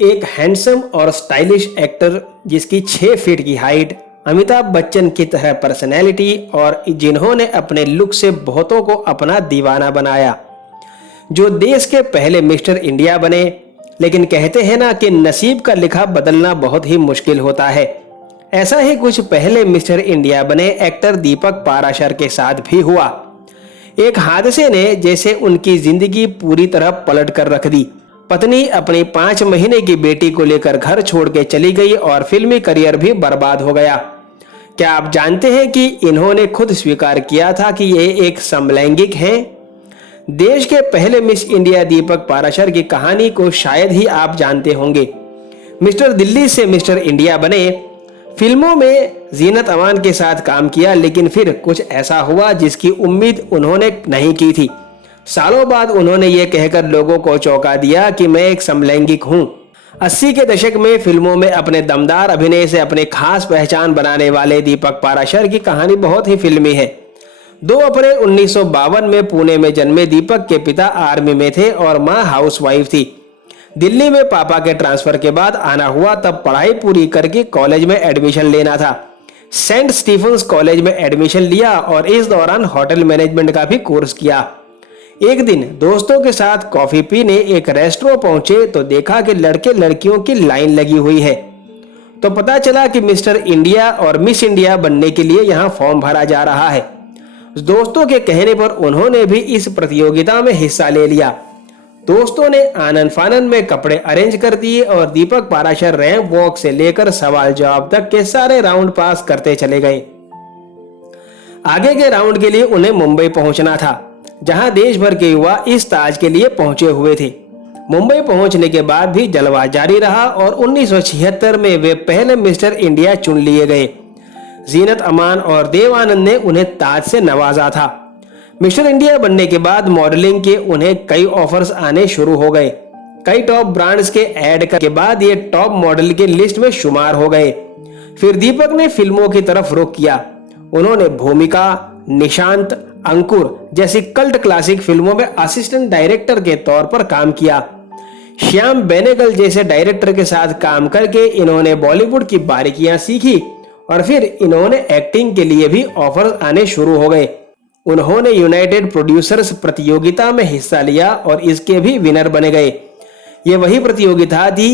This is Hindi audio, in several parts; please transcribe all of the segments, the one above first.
एक हैंडसम और स्टाइलिश एक्टर जिसकी 6 फीट की हाइट, अमिताभ बच्चन की तरह पर्सनैलिटी और जिन्होंने अपने लुक से बहुतों को अपना दीवाना बनाया, जो देश के पहले मिस्टर इंडिया बने। लेकिन कहते हैं ना कि नसीब का लिखा बदलना बहुत ही मुश्किल होता है। ऐसा ही कुछ पहले मिस्टर इंडिया बने एक्टर दीपक पाराशर के साथ भी हुआ। एक हादसे ने जैसे उनकी जिंदगी पूरी तरह पलट कर रख दी। पत्नी अपनी 5 महीने की बेटी को लेकर घर छोड़ के चली गई और फिल्मी करियर भी बर्बाद हो गया। क्या आप जानते हैं कि इन्होंने खुद स्वीकार किया था कि ये एक समलैंगिक हैं? देश के पहले मिस इंडिया दीपक पाराशर की कहानी को शायद ही आप जानते होंगे। मिस्टर दिल्ली से मिस्टर इंडिया बने। फिल्मों में जीनत अमान के साथ काम किया, लेकिन फिर कुछ ऐसा हुआ जिसकी उम्मीद उन्होंने नहीं की थी। सालों बाद उन्होंने ये कहकर लोगों को चौंका दिया कि मैं एक समलैंगिक हूं। 80 के दशक में फिल्मों में अपने दमदार अभिनय से अपने खास पहचान बनाने वाले दीपक पाराशर की कहानी बहुत ही फिल्मी है। 2 अप्रैल 1952 में पुणे में जन्मे दीपक के पिता आर्मी में थे और मां हाउसवाइफ थी। दिल्ली में पापा के ट्रांसफर के बाद आना हुआ, तब पढ़ाई पूरी करके कॉलेज में एडमिशन लेना था। सेंट स्टीफंस कॉलेज में एडमिशन लिया और इस दौरान होटल मैनेजमेंट का भी कोर्स किया। एक दिन दोस्तों के साथ कॉफी पीने एक रेस्टोरेंट पहुंचे तो देखा कि लड़के लड़कियों की लाइन लगी हुई है। तो पता चला कि मिस्टर इंडिया और मिस इंडिया बनने के लिए यहाँ फॉर्म भरा जा रहा है। दोस्तों के कहने पर उन्होंने भी इस प्रतियोगिता में हिस्सा ले लिया। दोस्तों ने आनन फानन में कपड़े अरेंज कर दिए और दीपक पाराशर रैंप वॉक से लेकर सवाल जवाब तक के सारे राउंड पास करते चले गए। आगे के राउंड के लिए उन्हें मुंबई पहुंचना था, जहां देश भर के युवा इस ताज के लिए पहुंचे हुए थे। मुंबई पहुंचने के बाद भी जलवा जारी रहा और 1976 में वे पहले मिस्टर इंडिया चुन लिए गए। जीनत अमान और देव आनंद ने उन्हें ताज से नवाजा था। मिस्टर इंडिया बनने के बाद मॉडलिंग के उन्हें कई ऑफर्स आने शुरू हो गए। कई टॉप ब्रांड्स के ऐड के बाद ये टॉप मॉडल के लिस्ट में शुमार हो गए। फिर दीपक ने फिल्मों की तरफ रुख किया। उन्होंने भूमिका, निशांत, अंकुर जैसी कल्ट क्लासिक फिल्मों में असिस्टेंट डायरेक्टर के तौर पर काम किया। श्याम बेनेगल जैसे डायरेक्टर के साथ काम करके इन्होंने बॉलीवुड की बारीकियां सीखी और फिर इन्होंने एक्टिंग के लिए भी ऑफर आने शुरू हो गए। उन्होंने यूनाइटेड प्रोड्यूसर्स प्रतियोगिता में हिस्सा लिया और इसके भी विनर बने गए। ये वही प्रतियोगिता थी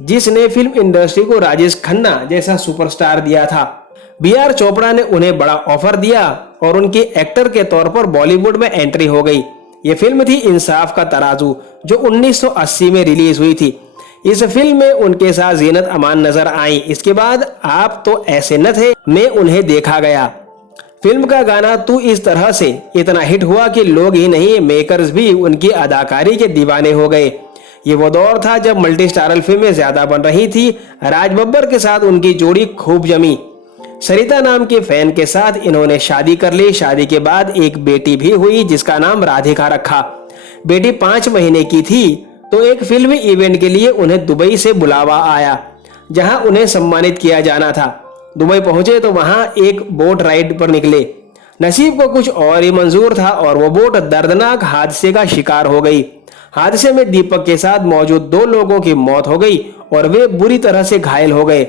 जिसने फिल्म इंडस्ट्री को राजेश खन्ना जैसा सुपरस्टार दिया था। बी.आर. चोपड़ा ने उन्हें बड़ा ऑफर दिया और उनकी एक्टर के तौर पर बॉलीवुड में एंट्री हो गई। ये फिल्म थी इंसाफ का तराजू, जो 1980 में रिलीज हुई थी। इस फिल्म में उनके साथ जीनत अमान नजर आई। इसके बाद आप तो ऐसे न थे मैं उन्हें देखा गया। फिल्म का गाना तू इस तरह से इतना हिट हुआ कि लोग ही नहीं, मेकर्स भी उनकी अदाकारी के दीवाने हो गए। ये वो दौर था जब मल्टी स्टारल फिल्में ज्यादा बन रही थी। राज बब्बर के साथ उनकी जोड़ी खूब जमी। सरिता नाम के फैन के साथ इन्होंने शादी कर ली। शादी के बाद एक बेटी भी हुई जिसका नाम राधिका रखा। बेटी 5 महीने की थी तो एक फिल्मी इवेंट के लिए उन्हें दुबई से बुलावा आया, जहां उन्हें सम्मानित किया जाना था। दुबई पहुंचे तो वहां एक बोट राइड पर निकले। नसीब को कुछ और ही मंजूर था और वो बोट दर्दनाक हादसे का शिकार हो गई। हादसे में दीपक के साथ मौजूद 2 लोगों की मौत हो गई और वे बुरी तरह से घायल हो गए।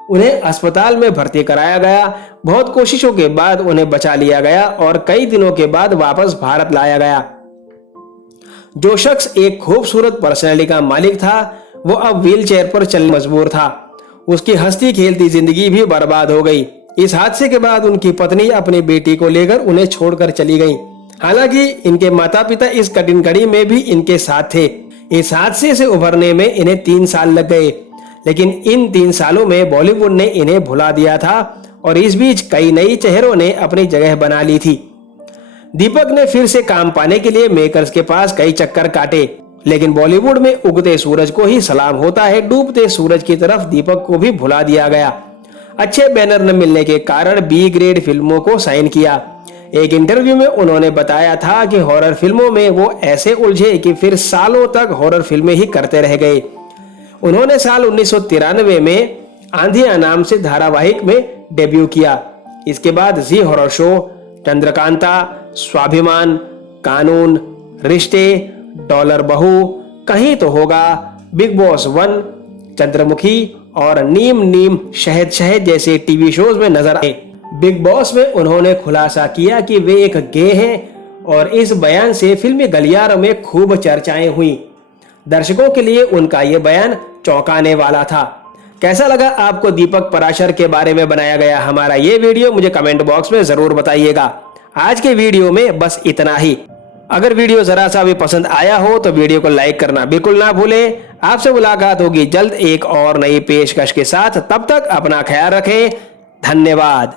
उन्हें अस्पताल में भर्ती कराया गया। बहुत कोशिशों के बाद उन्हें बचा लिया गया और कई दिनों के बाद वापस भारत लाया गया। जो शख्स एक खूबसूरत पर्सनैलिटी का मालिक था, वो अब व्हील चेयर पर चलने मजबूर था। उसकी हंसती खेलती जिंदगी भी बर्बाद हो गई। इस हादसे के बाद उनकी पत्नी अपनी बेटी को लेकर उन्हें छोड़कर चली गई। हालांकि इनके माता पिता इस कठिन घड़ी में भी इनके साथ थे। इस हादसे से उभरने में इन्हें 3 साल लग गए, लेकिन इन 3 सालों में बॉलीवुड ने इन्हें भुला दिया था और इस बीच कई नई चेहरों ने अपनी जगह बना ली थी। दीपक ने फिर से काम पाने के लिए मेकर्स के पास कई चक्कर काटे, लेकिन बॉलीवुड में उगते सूरज को ही सलाम होता है। डूबते सूरज की तरफ दीपक को भी भुला दिया गया। अच्छे बैनर न मिलने के कारण बी ग्रेड फिल्मों को साइन किया। एक इंटरव्यू में उन्होंने बताया था कि हॉरर फिल्मों में वो ऐसे उलझे कि फिर सालों तक हॉरर फिल्में ही करते रह गए। उन्होंने साल 1993 में आंधिया नाम से धारावाहिक में डेब्यू किया। इसके बाद जी हॉरर शो, चंद्रकांता, स्वाभिमान, कानून, रिश्ते, डॉलर बहू, कहीं तो होगा, बिग बॉस 1, चंद्रमुखी और नीम नीम शहद शहद जैसे टीवी शोज में नजर आए। बिग बॉस में उन्होंने खुलासा किया कि वे एक गे हैं और इस बयान से फिल्मी गलियारों में खूब चर्चाएं हुई। दर्शकों के लिए उनका ये बयान चौंकाने वाला था। कैसा लगा आपको दीपक पराशर के बारे में बनाया गया हमारा ये वीडियो, मुझे कमेंट बॉक्स में जरूर बताइएगा। आज के वीडियो में बस इतना ही। अगर वीडियो जरा सा भी पसंद आया हो तो वीडियो को लाइक करना बिल्कुल ना भूलें। आपसे मुलाकात होगी जल्द एक और नई पेशकश के साथ। तब तक अपना ख्याल रखें। धन्यवाद।